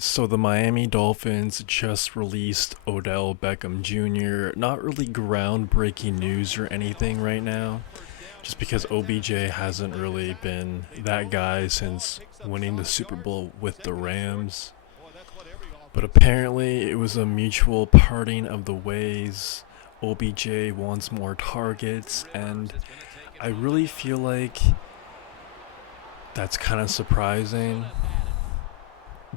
So the Miami Dolphins just released Odell Beckham Jr. Not really groundbreaking news or anything right now, just because OBJ hasn't really been that guy since winning the Super Bowl with the Rams. But apparently it was a mutual parting of the ways. OBJ wants more targets, and I really feel like that's kind of surprising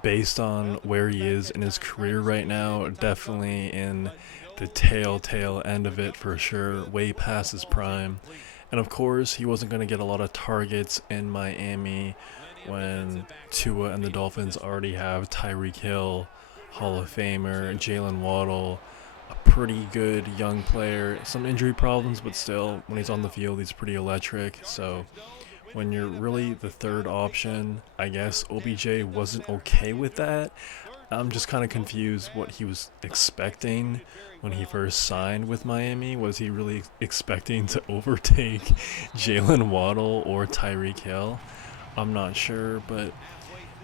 based on where he is in his career right now. Definitely in the tail end of it for sure, way past his prime. And of course, he wasn't going to get a lot of targets in Miami when Tua and the Dolphins already have Tyreek Hill, Hall of Famer, Jalen Waddle, a pretty good young player. Some injury problems, but still, when he's on the field, he's pretty electric. So when you're really the third option, I guess OBJ wasn't okay with that. I'm just kind of confused what he was expecting when he first signed with Miami. Was he really expecting to overtake Jalen Waddle or Tyreek Hill? I'm not sure, but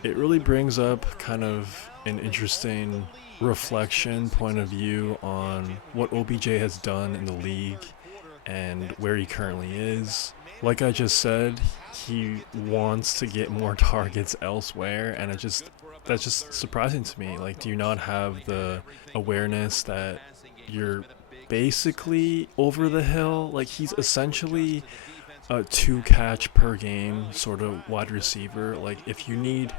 it really brings up kind of an interesting reflection point of view on what OBJ has done in the league and where he currently is. Like I just said, he wants to get more targets elsewhere, and that's just surprising to me. Like, do you not have the awareness that you're basically over the hill? Like, he's essentially a two catch per game sort of wide receiver. Like, if you need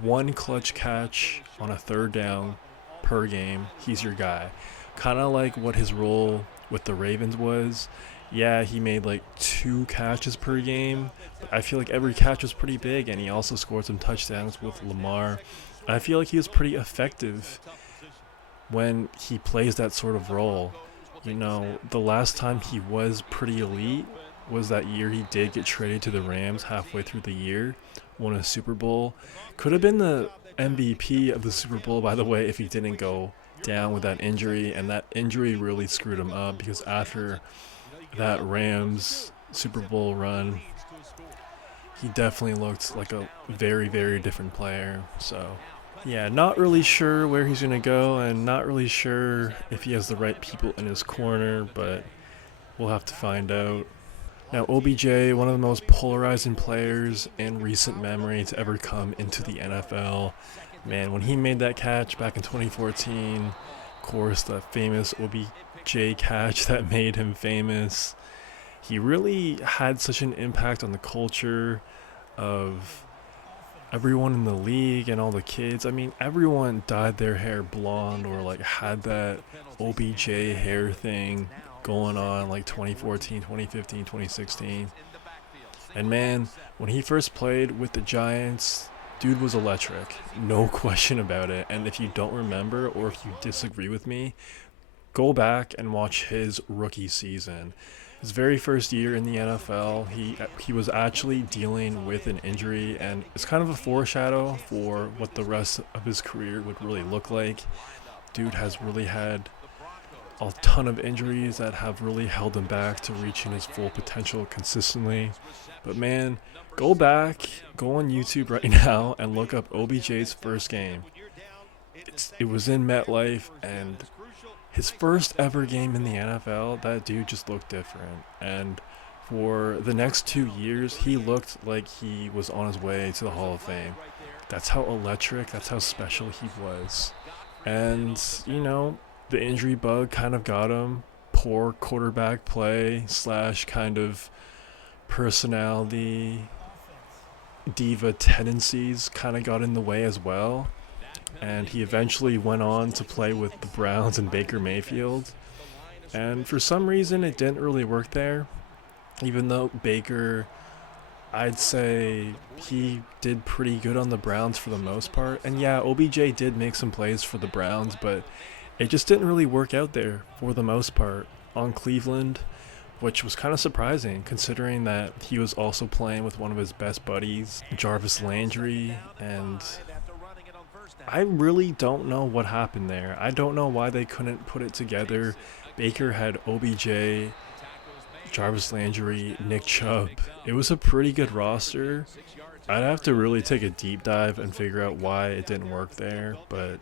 one clutch catch on a third down per game, he's your guy. Kind of like what his role with the Ravens was. Yeah, he made like two catches per game, but I feel like every catch was pretty big, and he also scored some touchdowns with Lamar. I feel like he was pretty effective when he plays that sort of role. You know, the last time he was pretty elite was that year he did get traded to the Rams halfway through the year, won a Super Bowl. Could have been the MVP of the Super Bowl, by the way, if he didn't go down with that injury, and that injury really screwed him up because after that Rams Super Bowl run, he definitely looked like a very, very different player. So, yeah, not really sure where he's going to go, and not really sure if he has the right people in his corner, but we'll have to find out. Now, OBJ, one of the most polarizing players in recent memory to ever come into the NFL. Man, when he made that catch back in 2014, of course, the famous OBJ catch that made him famous, he really had such an impact on the culture of everyone in the league and all the kids. I mean, everyone dyed their hair blonde or like had that OBJ hair thing going on like 2014, 2015, 2016. And man, when he first played with the Giants, dude was electric. No question about it. And if you don't remember or if you disagree with me, go back and watch his rookie season. His very first year in the NFL, he was actually dealing with an injury, and it's kind of a foreshadow for what the rest of his career would really look like. Dude has really had a ton of injuries that have really held him back to reaching his full potential consistently. But man, go back, go on YouTube right now and look up OBJ's first game. It was in MetLife, and his first ever game in the NFL, that dude just looked different. And for the next 2 years, he looked like he was on his way to the Hall of Fame. That's how electric, that's how special he was. And, you know, the injury bug kind of got him. Poor quarterback play slash kind of personality, diva tendencies kind of got in the way as well. And he eventually went on to play with the Browns and Baker Mayfield. And for some reason, it didn't really work there. Even though Baker, I'd say he did pretty good on the Browns for the most part. And yeah, OBJ did make some plays for the Browns, but it just didn't really work out there for the most part on Cleveland, which was kind of surprising considering that he was also playing with one of his best buddies, Jarvis Landry, and I really don't know what happened there. I don't know why they couldn't put it together. Baker had OBJ, Jarvis Landry, Nick Chubb. It was a pretty good roster, I'd have to really take a deep dive and figure out why it didn't work there, but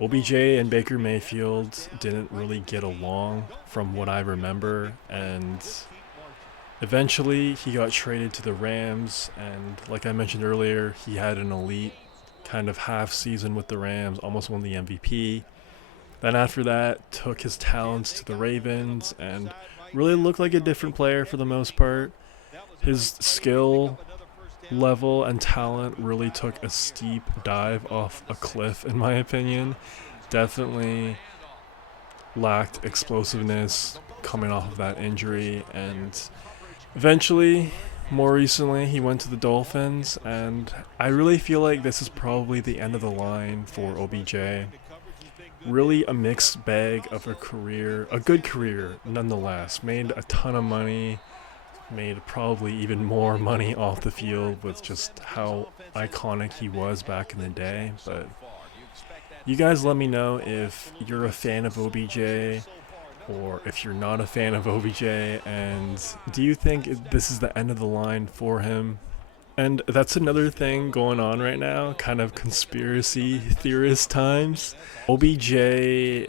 OBJ and Baker Mayfield didn't really get along from what I remember, and eventually he got traded to the Rams, and like I mentioned earlier, he had an elite kind of half season with the Rams, almost won the MVP. Then after that, took his talents to the Ravens and really looked like a different player for the most part. His skill level and talent really took a steep dive off a cliff, in my opinion. Definitely lacked explosiveness coming off of that injury, and eventually, more recently, he went to the Dolphins, and I really feel like this is probably the end of the line for OBJ. Really a mixed bag of a career, a good career nonetheless. Made a ton of money, made probably even more money off the field with just how iconic he was back in the day. But you guys let me know if you're a fan of OBJ or if you're not a fan of OBJ, and do you think this is the end of the line for him? And that's another thing going on right now, kind of conspiracy theorist times. OBJ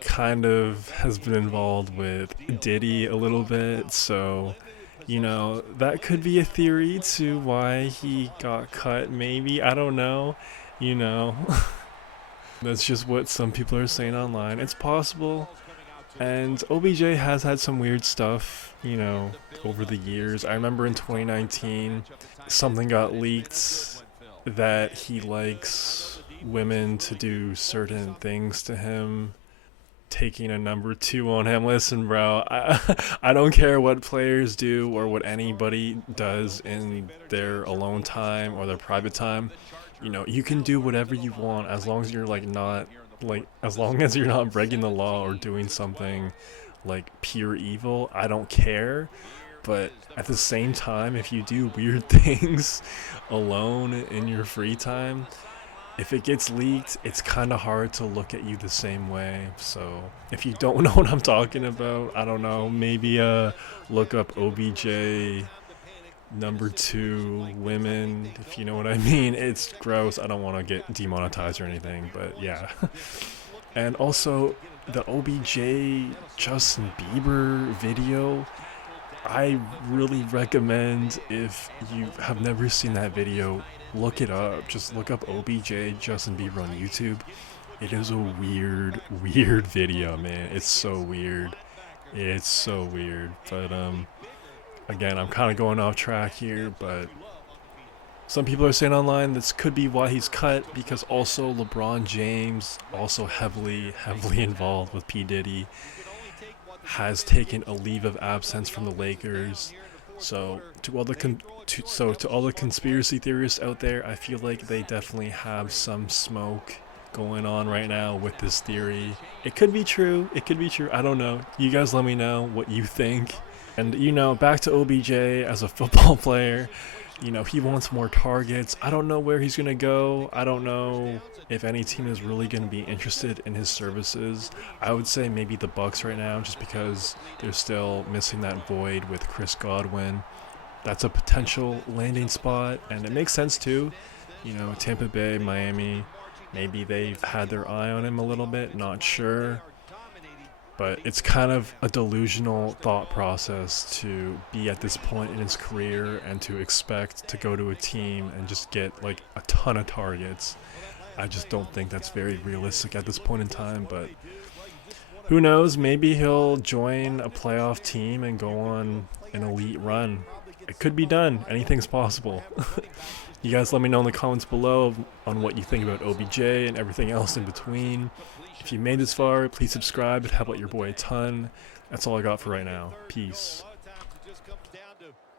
kind of has been involved with Diddy a little bit, so that could be a theory to why he got cut, maybe. I don't know. You know, that's just what some people are saying online. It's possible. And OBJ has had some weird stuff, over the years. I remember in 2019, something got leaked that he likes women to do certain things to him, taking a number two on him. Listen, bro, I don't care what players do or what anybody does in their alone time or their private time. You can do whatever you want as long as you're as long as you're not breaking the law or doing something like pure evil. I don't care. But at the same time, if you do weird things alone in your free time, if it gets leaked, it's kind of hard to look at you the same way. So if you don't know what I'm talking about, I don't know, maybe look up OBJ number two women, if you know what I mean. It's gross. I don't want to get demonetized or anything, but yeah. And also the OBJ Justin Bieber video, I really recommend, if you have never seen that video, look it up. Just look up OBJ Justin Bieber on YouTube. It is a weird, weird video, man. It's so weird. It's so weird. But again, I'm kind of going off track here, but some people are saying online this could be why he's cut, because also LeBron James, also heavily involved with P. Diddy, has taken a leave of absence from the Lakers. So to all the conspiracy theorists out there, I feel like they definitely have some smoke going on right now with this theory. It could be true. It could be true. I don't know. You guys let me know what you think. And back to OBJ as a football player. He wants more targets. I don't know where he's going to go. I don't know if any team is really going to be interested in his services. I would say maybe the Bucks right now, just because they're still missing that void with Chris Godwin. That's a potential landing spot, and it makes sense too. Tampa Bay, Miami, maybe they've had their eye on him a little bit, not sure. But it's kind of a delusional thought process to be at this point in his career and to expect to go to a team and just get like a ton of targets. I just don't think that's very realistic at this point in time, but who knows? Maybe he'll join a playoff team and go on an elite run. It could be done. Anything's possible. You guys let me know in the comments below on what you think about OBJ and everything else in between. If you made this far, please subscribe. It'd help out your boy a ton. That's all I got for right now. Peace.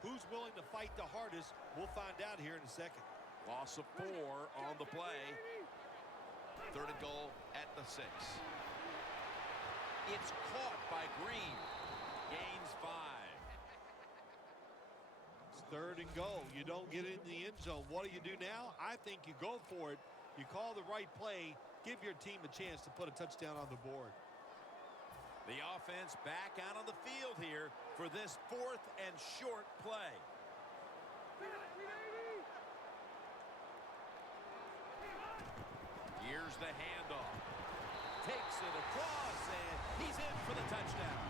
Who's willing to fight the hardest? We'll find out here in a second. Loss of 4 on the play. 3rd and goal at the 6. It's caught by Green. Gains 5. It's 3rd and goal. You don't get in the end zone. What do you do now? I think you go for it. You call the right play. Give your team a chance to put a touchdown on the board. The offense back out on the field here for this 4th and short play. Here's the handoff. Takes it across, and he's in for the touchdown.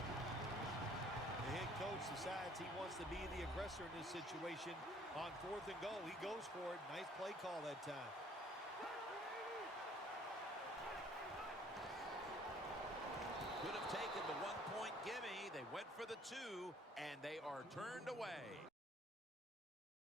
The head coach decides he wants to be the aggressor in this situation. On 4th and goal, he goes for it. Nice play call that time. Could have taken the 1-point gimme. They went for the 2, and they are turned away.